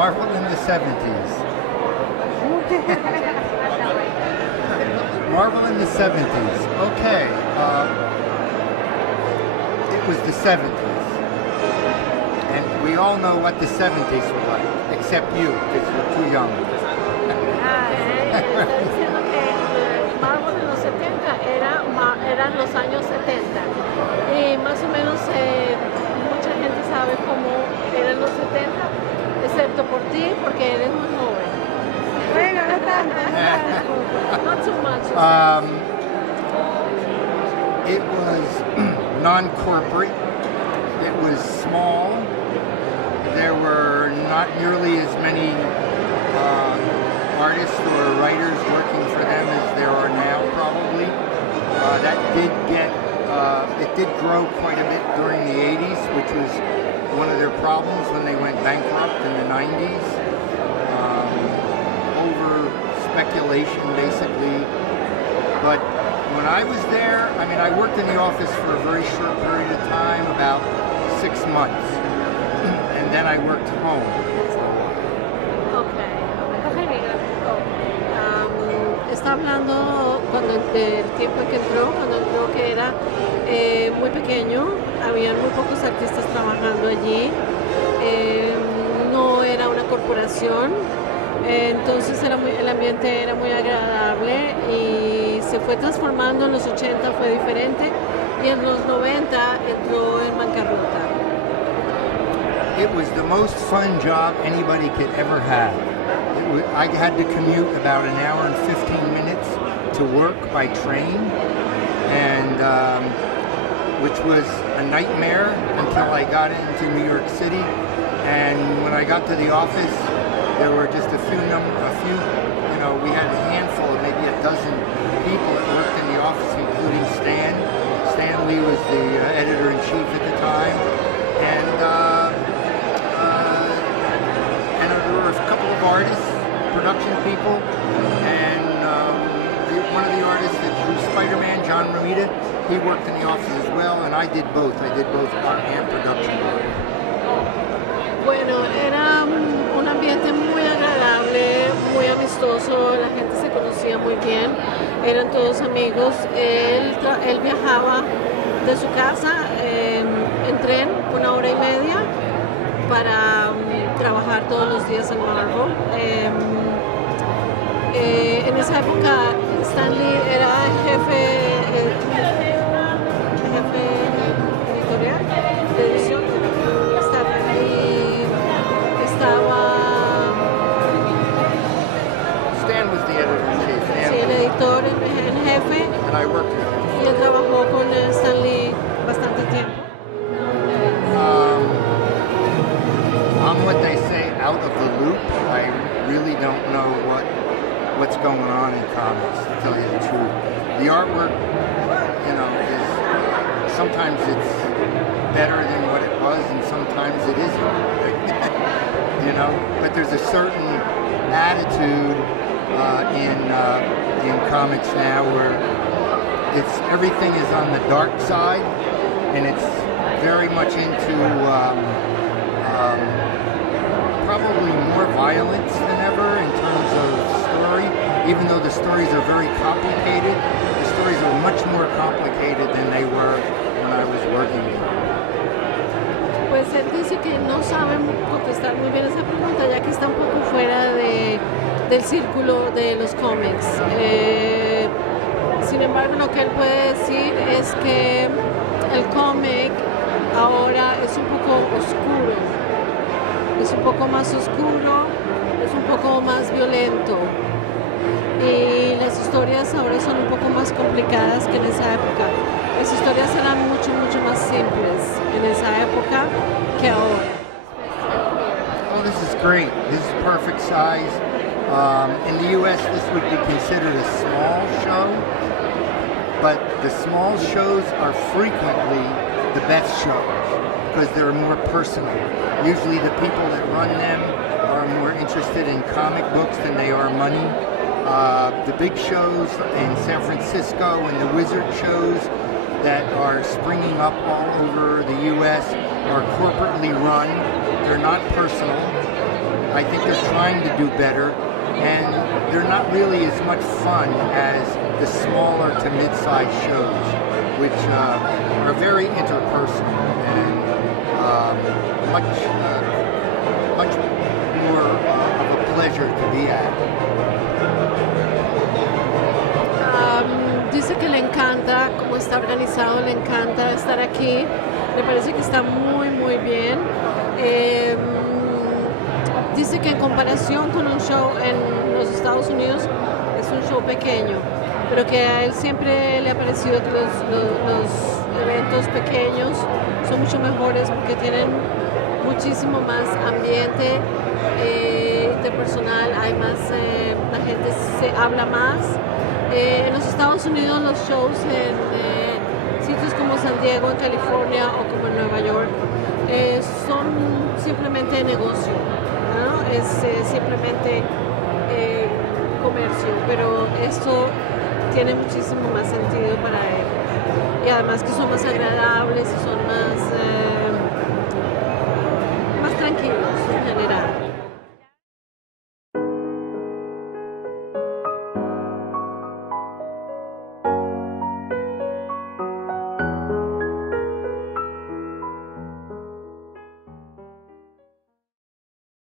Marvel in the 70s. Marvel in the 70s. Okay. It was the 70s. And we all know what the 70s were like, except you, because you're too young. Está diciendo que Marvel en los 70 eran los años 70. Y más o menos mucha gente sabe cómo eran los 70, excepto por ti, porque eres muy joven. Bueno, no tanto. Not too much. It was non-corporate. It was small. There were not nearly as many artists or writers working for them as there are now, probably. That did it did grow quite a bit during the 80s, which was one of their problems when they went bankrupt in the 90s. Over speculation, basically. But when I was there, I mean, I worked in the office for a very short period of time, about 6 months. And then I worked home for a while. Está hablando del tiempo en que entró, cuando entró, que era muy pequeño, había muy pocos artistas trabajando allí, no era una corporación, entonces el ambiente era muy agradable y se fue transformando. En los 80 fue diferente y en los 90 entró en bancarrota. It was the most fun job anybody could ever have. I had to commute about an hour and 15 minutes to work by train, and which was a nightmare until I got into New York City. And when I got to the office, there were just a few, we had a handful of maybe a dozen people that worked in the office, including Stan. Stan Lee was the editor-in-chief at the time, and there were a couple of artists, production people, and one of the artists that drew Spider-Man, John Romita, he worked in the office as well, and I did both. I did both art and production work. Bueno, era un ambiente muy agradable, muy amistoso, la gente se conocía muy bien, eran todos amigos. Él viajaba de su casa en tren 1 hora y media para trabajar todos los días en Marvel. En esa época Stan Lee era jefe editorial de edición y Stan was the editor-in-chief. Sí, el editor en jefe. And I worked with him. Y él trabajó con Stan Lee bastante tiempo. I'm what they say out of the loop. I really don't know what's going on in comics, to tell you the truth. The artwork, is sometimes it's better than what it was, and sometimes it isn't. But there's a certain attitude in comics now where everything is on the dark side, and it's very much into probably more violence than ever in terms of story. Even though the stories are very complicated, the stories are much more complicated than they were when I was working with them. Pues él dice que no saben contestar muy bien esa pregunta, ya que está un poco fuera del círculo de los cómics. Sin embargo, lo que él puede decir es que el cómic ahora es un poco oscuro. Es un poco más oscuro, es un poco más violento. Y las historias ahora son un poco más complicadas que en esa época. Las historias eran mucho más simples en esa época que ahora. Oh, this is great. This is perfect size. In the U.S., this would be considered a small show, but the small shows are frequently the best shows because they're more personal. Usually the people that run them are more interested in comic books than they are money. The big shows in San Francisco and the Wizard shows that are springing up all over the U.S. are corporately run. They're not personal. I think they're trying to do better, and they're not really as much fun as the smaller to mid-sized shows, which are very interpersonal and much more of a pleasure to be at. Dice que le encanta cómo está organizado, le encanta estar aquí, le parece que está muy bien. Dice que en comparación con un show en los Estados Unidos es un show pequeño, pero que a él siempre le ha parecido que los eventos pequeños son mucho mejores porque tienen muchísimo más ambiente interpersonal, hay más, la gente se habla más. En los Estados Unidos los shows en sitios como San Diego, en California o como en Nueva York son simplemente negocio, ¿no? Es simplemente comercio, pero esto tiene muchísimo más sentido para él. Y además que son más agradables y son más tranquilos en general.